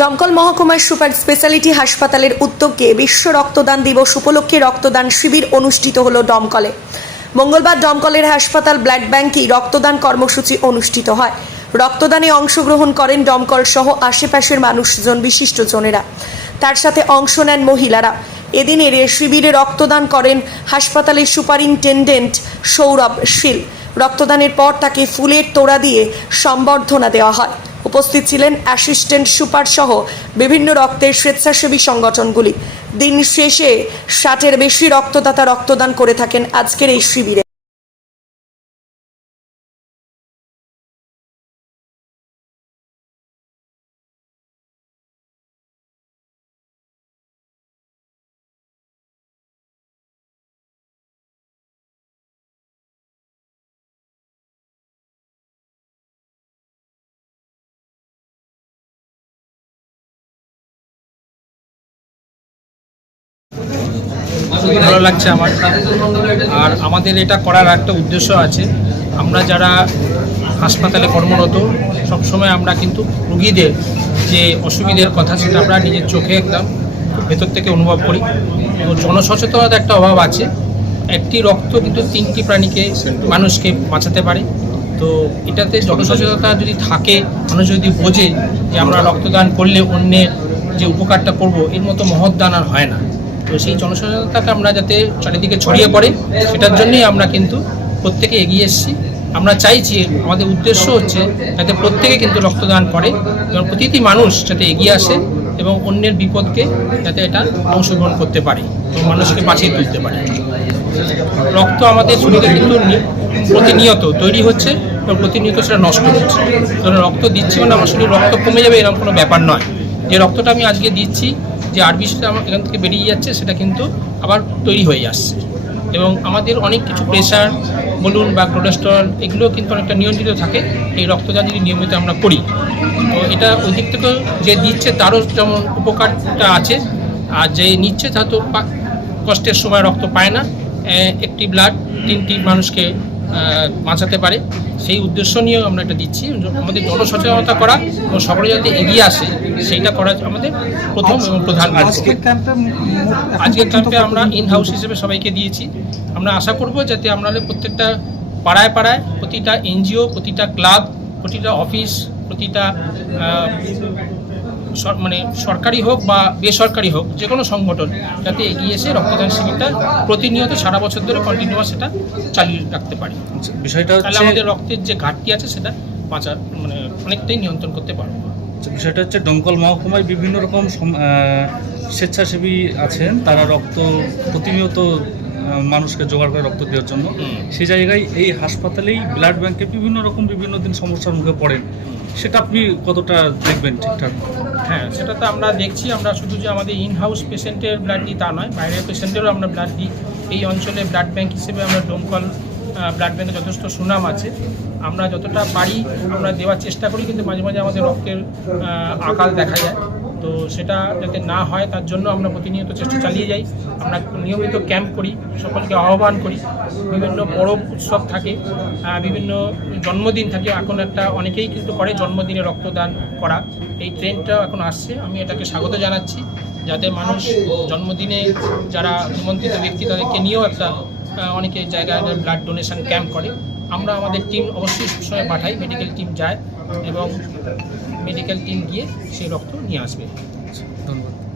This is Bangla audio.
দমকল মহকুমার সুপার স্পেশালিটি হাসপাতালের উদ্যোগে বিশ্ব রক্তদান দিবস উপলক্ষে রক্তদান শিবির অনুষ্ঠিত হল দমকলে। মঙ্গলবার দমকলের হাসপাতাল ব্লাড ব্যাংকে রক্তদান কর্মসূচি অনুষ্ঠিত হয়। রক্তদানে অংশগ্রহণ করেন দমকল সহ আশেপাশের মানুষজন বিশিষ্টজনেরা তার সাথে অংশ নেন মহিলারা। এদিনের এ শিবিরে রক্তদান করেন হাসপাতালের সুপারিনটেন্ডেন্ট সৌরভ শীল। রক্তদানের পর তাকে ফুলের তোড়া দিয়ে সম্বর্ধনা দেওয়া হয়। উপস্থিত ছিলেন অ্যাসিস্ট্যান্ট সুপার সহ বিভিন্ন রক্তের স্বেচ্ছাসেবী সংগঠনগুলি। দিন শেষে ষাটের বেশি রক্তদাতা রক্তদান করে থাকেন আজকের এই শিবিরে। খুবই ভালো লাগছে আমার। আর আমাদের এটা করার একটা উদ্দেশ্য আছে। আমরা যারা হাসপাতালে কর্মরত, সবসময় আমরা কিন্তু রুগীদের যে অসুবিধের কথা সেটা আমরা নিজের চোখে একদম ভেতর থেকে অনুভব করি। তো জনসচেতনতার একটা অভাব আছে। একটি রক্ত কিন্তু তিনটি প্রাণীকে, মানুষকে বাঁচাতে পারে। তো এটাতে জনসচেতনতা যদি থাকে, মানুষ যদি বোঝে যে আমরা রক্তদান করলে অন্যের যে উপকারটা করব, এর মতো মহৎ দান আর হয় না। তো সেই জনসচেতনতাকে আমরা যাতে চারিদিকে ছড়িয়ে পড়ে, সেটার জন্যই আমরা কিন্তু প্রত্যেকে এগিয়ে এসেছি। আমরা চাইছি আমাদের উদ্দেশ্য হচ্ছে যাতে প্রত্যেকে কিন্তু রক্তদান করে এবং প্রতিটি মানুষ যাতে এগিয়ে আসে এবং অন্যের বিপদকে যাতে এটা অংশগ্রহণ করতে পারে এবং মানুষকে বাঁচিয়ে তুলতে পারে। রক্ত আমাদের শরীরে কিন্তু প্রতিনিয়ত তৈরি হচ্ছে এবং প্রতিনিয়ত সেটা নষ্ট হচ্ছে। কারণ রক্ত দিচ্ছি মানে আমার শরীরে রক্ত কমে যাবে এরকম কোনো ব্যাপার নয়। যে রক্তটা আমি আজকে দিচ্ছি যে আরবিসিটা আমার এখান থেকে বেরিয়ে যাচ্ছে, সেটা কিন্তু আবার তৈরি হয়ে আসছে এবং আমাদের অনেক কিছু প্রেশার বলুন বা কোলেস্ট্রল এগুলো কিন্তু অনেকটা নিয়ন্ত্রিত থাকে, এই রক্তদান যদি নিয়মিত আমরা করি। তো এটা ওই দিক থেকে যে দিচ্ছে তারও যেমন উপকারটা আছে। আর যে নিচ্ছে তা তো কষ্টের সময় রক্ত পায় না। একটি ব্লাড তিনটি মানুষকে বাঁচাতে পারে। সেই উদ্দেশ্য নিয়েও আমরা এটা দিচ্ছি। আমাদের জনসচেতনতা করা এবং সকলে যাতে এগিয়ে আসে সেইটা করা আমাদের প্রথম এবং প্রধান কাজ। আজকের ক্যাম্পে আমরা ইন হাউস হিসেবে সবাইকে দিয়েছি। আমরা আশা করব যাতে আমরা প্রত্যেকটা পাড়ায় পাড়ায় প্রতিটা এনজিও প্রতিটা ক্লাব প্রতিটা অফিস প্রতিটা মানে সরকারি হোক বা বেসরকারি হোক যে কোনো সংগঠন যাতে এগিয়ে এসে রক্তদান শিবিরটা প্রতিনিয়ত সারা বছর ধরে কন্টিনিউয়াস সেটা চালিয়ে রাখতে পারি। বিষয়টা তাহলে আমাদের রক্তের যে ঘাটতি আছে সেটা বাঁচার মানে অনেকটাই নিয়ন্ত্রণ করতে পারব। বিষয়টা হচ্ছে ডঙ্কল মহকুমায় বিভিন্ন রকম স্বেচ্ছাসেবী আছেন তারা রক্ত প্রতিনিয়ত মানুষকে জোগাড় করে রক্ত দেওয়ার জন্য। সেই জায়গায় এই হাসপাতালেই ব্লাড ব্যাংকে বিভিন্ন রকম বিভিন্ন দিন সমস্যার মুখে পড়েন। সেটা আপনি কতটা দেখবেন ঠিকঠাক? হ্যাঁ সেটা তো আমরা দেখছি, আমরা শুধু যে আমাদের ইন হাউস পেশেন্টের ব্লাড দিই তা নয়, বাইরের পেশেন্টেরও আমরা ব্লাড দিই। এই অঞ্চলে ব্লাড ব্যাঙ্ক হিসেবে আমরা ডোমকল ব্লাড ব্যাংকে যথেষ্ট সুনাম আছে। আমরা যতটা পারি আমরা দেওয়ার চেষ্টা করি, কিন্তু মাঝে মাঝে আমাদের রক্তের আকাল দেখা যায়। তো সেটা যাতে না হয়, তার জন্য আমরা প্রতিনিয়ত চেষ্টা চালিয়ে যাই। আমরা নিয়মিত ক্যাম্প করি, সকলকে আহ্বান করি। বিভিন্ন বড় উৎসব থাকে বিভিন্ন জন্মদিন থাকে। এখন একটা অনেকেই কিন্তু করে জন্মদিনে রক্তদান করা। এই ট্রেন্ডটা এখন আসছে। আমি এটাকে স্বাগত জানাচ্ছি, যাতে মানুষ জন্মদিনে যারা নিমন্ত্রিত ব্যক্তি, তাদেরকে নিয়েও একটা অনেকে জায়গায় ব্লাড ডোনেশন ক্যাম্প করে। আমরা আমাদের টিম অবশ্যই সবসময় পাঠাই, মেডিকেল টিম যায়। এবং মেডিকেল টিম গিয়ে সেই রক্ত নিয়ে আসবে। ধন্যবাদ।